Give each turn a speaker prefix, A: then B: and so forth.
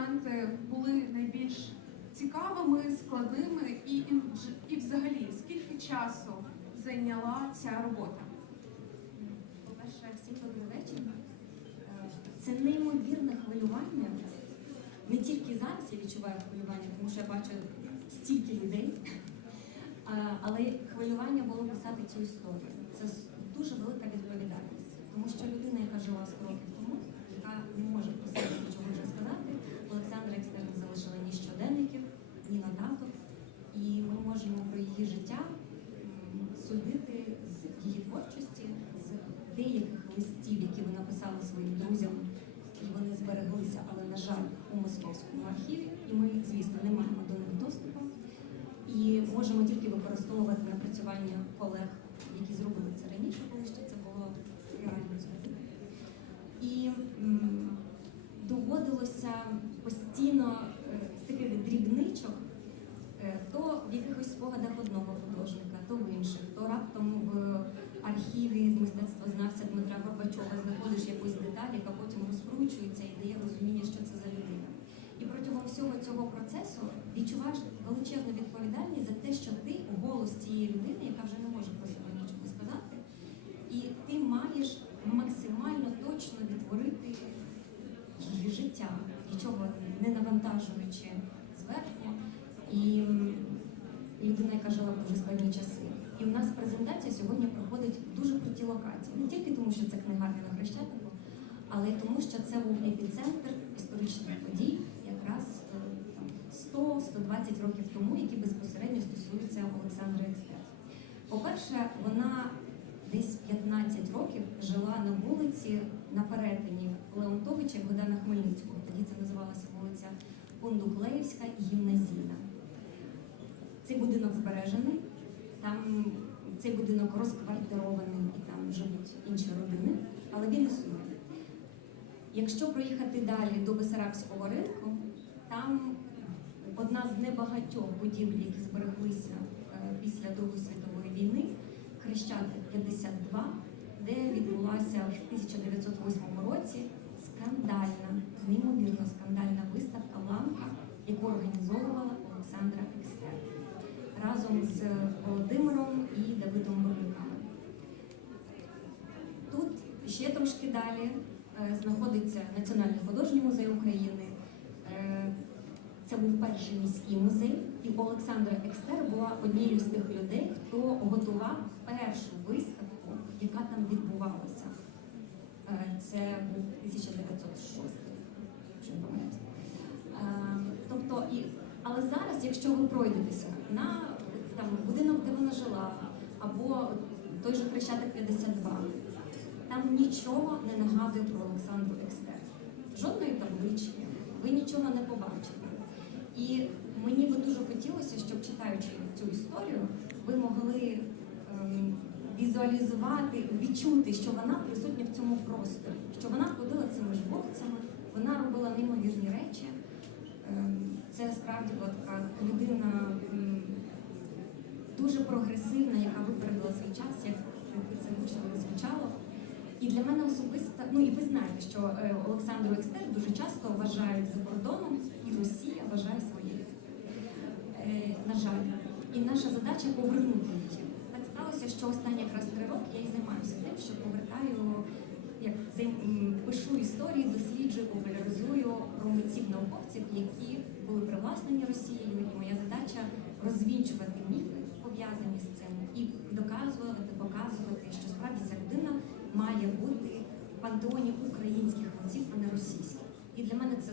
A: моменти були найбільш цікавими, складними і, і, взагалі скільки часу зайняла ця робота?
B: По-перше, всім добрий вечір. Е, Це неймовірне хвилювання. Не тільки зараз я відчуваю хвилювання, тому що я бачу стільки людей. Е, Але хвилювання було писати цю історію. Це дуже велика відповідальність, тому що людина, яка жила 100 років тому, яка не може про себе нічого вже сказати, Олександра Екстерн не залишила ні щоденників, ні нотаток. І ми можемо про її життя м, судити з її творчості, з деяких листів, які вона своїм друзям, і вони збереглися, але, на жаль, у московському архіві, і ми, звісно, не маємо до них доступу. І можемо тільки використовувати напрацювання колег, які зробили це раніше, коли ще це було реально зробити. І м, доводилося постійно е, з таких дрібничок, е, то в якихось спогадах одного художника, то в інших, то раптом в архіві мистецтвознавця Дмитра Горбачова не навантажуючи зверху. І людина, яка жила в дуже складні часи. І в нас презентація сьогодні проходить дуже круті локації. Не тільки тому, що це книгарня на Хрещатику, але й тому, що це був епіцентр історичних подій, якраз е, 100-120 років тому, які безпосередньо стосуються Олександра Екстер. По-перше, вона десь 15 років жила на вулиці на перетині Леонтовича і Богдана Хмельницького. Фундуклеївська і гімназійна. Цей будинок збережений, там цей будинок розквартирований і там живуть інші родини, але він існує. Якщо проїхати далі до Бесарабського ринку, там одна з небагатьох будівель, які збереглися е, після Другої світової війни, Хрещатик 52, де відбулася в 1908 році скандальна, неймовірно скандальна виставка Ламка, яку організовувала Олександра Екстер разом з Володимиром і Давидом Борлюками. Тут ще трошки далі е, знаходиться Національний художній музей України. Е, Це був перший міський музей, і Олександра Екстер була однією з тих людей, хто готував першу виставку, яка там відбувалася. Це був 1906, якщо не помиляюсь. Е, Тобто, і, але зараз, якщо ви пройдетеся на там, будинок, де вона жила, або той же Хрещатик 52, там нічого не нагадує про Олександру Екстер. Жодної таблички, ви нічого не побачите. І мені би дуже хотілося, щоб читаючи цю історію, ви могли ем, візуалізувати, відчути, що вона присутня в цьому просторі, що вона ходила цими ж вулицями, вона робила неймовірні речі. Ем, Це справді була така людина дуже прогресивна, яка випередила свій час, як це гучно не звучало. І для мене особисто, ну і ви знаєте, що е, Олександру Екстер дуже часто вважають за кордоном, і Росія вважає своєю. Е, на жаль. І наша задача повернути її. Науковців, які були привласнені Росією. Моя задача розвінчувати міфи, пов'язані з цим, і доказувати, показувати, що справді ця людина має бути в пантеоні українських митців, а не російських. І для мене це